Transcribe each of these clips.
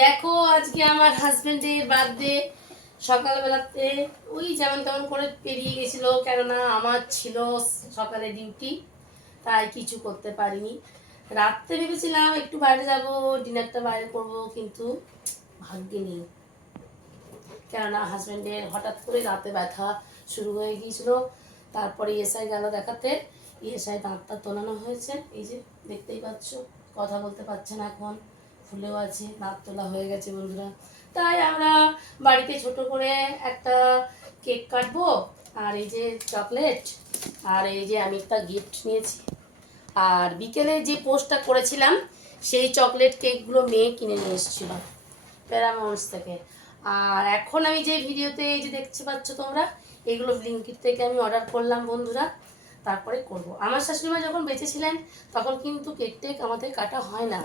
দেখো আজকে আমার হাজবেন্ডের বার্থডে। সকালবেলাতে ওই যেমন তেমন করে পেরিয়ে গেছিল, কেননা আমার ছিল সকালে ডিউটি, তাই কিছু করতে পারিনি। রাত্রে ভেবেছিলাম একটু বাইরে যাব, ডিনারটা বাইরে করব, কিন্তু ভাগ্যে নেই। কেননা হাজবেন্ডের হঠাৎ করে রাতে ব্যথা শুরু হয়ে গিয়েছিল। তারপরে ইএসআই গেল দেখাতে, ইএসআই দাঁতটা তোলানো হয়েছে, এই যে দেখতেই পাচ্ছ, কথা বলতে পারছে না এখন, ফুলেও আছে, দাঁত তোলা হয়ে গেছে বন্ধুরা। তাই আমরা বাড়িতে ছোট করে একটা কেক কাটবো, আর এই যে চকলেট, আর এই যে আমি একটা গিফট নিয়েছি। আর বিকেলে যে পোস্টটা করেছিলাম সেই চকলেট কেকগুলো মেয়ে কিনে নিয়ে এসেছিল প্যারামাউন্টস থেকে। আর এখন আমি যে ভিডিওতে এই যে দেখতে পাচ্ছ তোমরা, এগুলো ব্লিঙ্কিট থেকে আমি অর্ডার করলাম বন্ধুরা, তারপরে করব। আমার শাশুড়িমা যখন বেঁচে ছিলেন তখন কিন্তু কেক টেক আমাদের কাটা হয় না,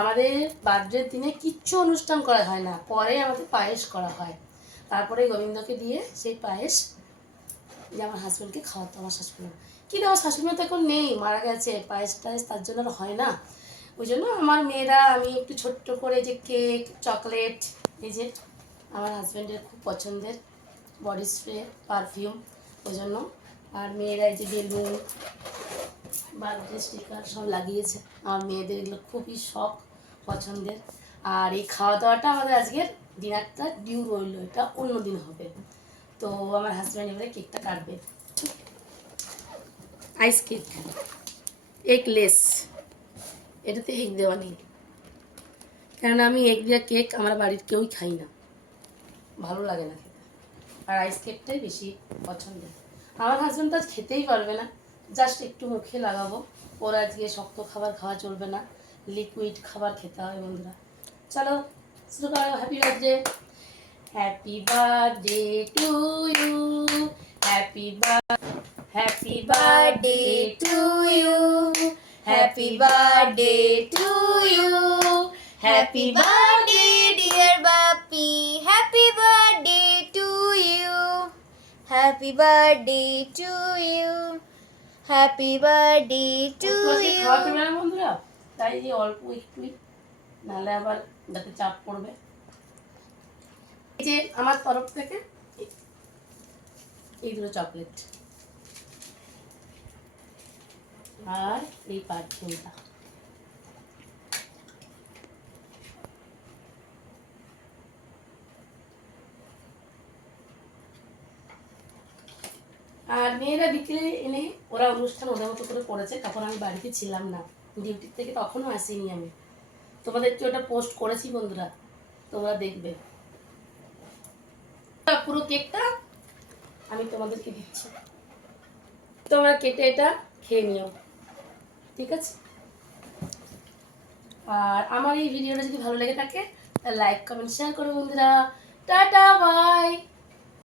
আমাদের বার্থডের দিনে কিচ্ছু অনুষ্ঠান করা হয় না, পরে আমাদের পায়েস করা হয়, তারপরে গোবিন্দকে দিয়ে সেই পায়েস যে আমার হাজব্যান্ডকে খাওয়াতো আমার শাশুড়িমা। কিন্তু আমার শাশুড়িমা তো এখন নেই, মারা গেছে, পায়েস টায়েস তার জন্য আর হয় না। ওই জন্য আমার মেয়েরা আমি একটু ছোট্ট করে যে কেক, চকলেট, এই যে আমার হাজব্যান্ডের খুব পছন্দের বডি স্প্রে, পারফিউম, ওই জন্য। আর মেয়েরা এই যে বেলুন, বার্থডে স্টিকার সব লাগিয়েছে। আমার মেয়েদের এগুলো খুবই শখ, পছন্দের। আর এই খাওয়া দাওয়াটা আমাদের আজকের ডিনারটা ডিউ রইল, এটা অন্য দিন হবে। তো আমার হাজব্যান্ড এবারে কেকটা কাটবে। আইস কেক, এগলেস, এটাতে এগ দেওয়া নেই, কেননা আমি এগ দেওয়া কেক আমার বাড়ির কেউই খাই না, ভালো লাগে না খেতে। আর আইস কেকটাই বেশি পছন্দের। আমার হাজব্যান্ড তো আজ খেতেই পারবে না, জাস্ট একটু মুখে লাগাবো। ওর আজকে শক্ত খাবার খাওয়া চলবে না, লিকুইড খাবার খেতে হয় বন্ধুরা। চলো শুরু করো। Happy birthday, happy birthday to you, happy happy birthday to you, happy birthday to you, happy birthday Dear Bappy, happy birthday to you. Happy birthday to you. Happy birthday to খাওয়া চলবে you. না বন্ধুরা, তাই যে অল্প একটুই, নাহলে আবার যাতে চাপ পড়বে। এই যে আমার তরফ থেকে এইগুলো চকলেট আর এই পারফিউমটা। আর মেয়েরা বিকেলে এনে ওরা অনুষ্ঠান ওদের মতো করে করেছে, তখন আমি বাড়িতে ছিলাম না, ডিউটির থেকে তখনও আসিনি আমি। তোমাদেরকে ওটা পোস্ট করেছি বন্ধুরা, তোমরা দেখবে। পুরো কেকটা আমি তোমাদেরকে দিচ্ছি, তোমরা কেটে এটা খেয়ে নিও, ঠিক আছে? আর আমার এই ভিডিওটা যদি ভালো লেগে থাকে তাহলে লাইক, কমেন্ট, শেয়ার করো বন্ধুরা। Tata, by.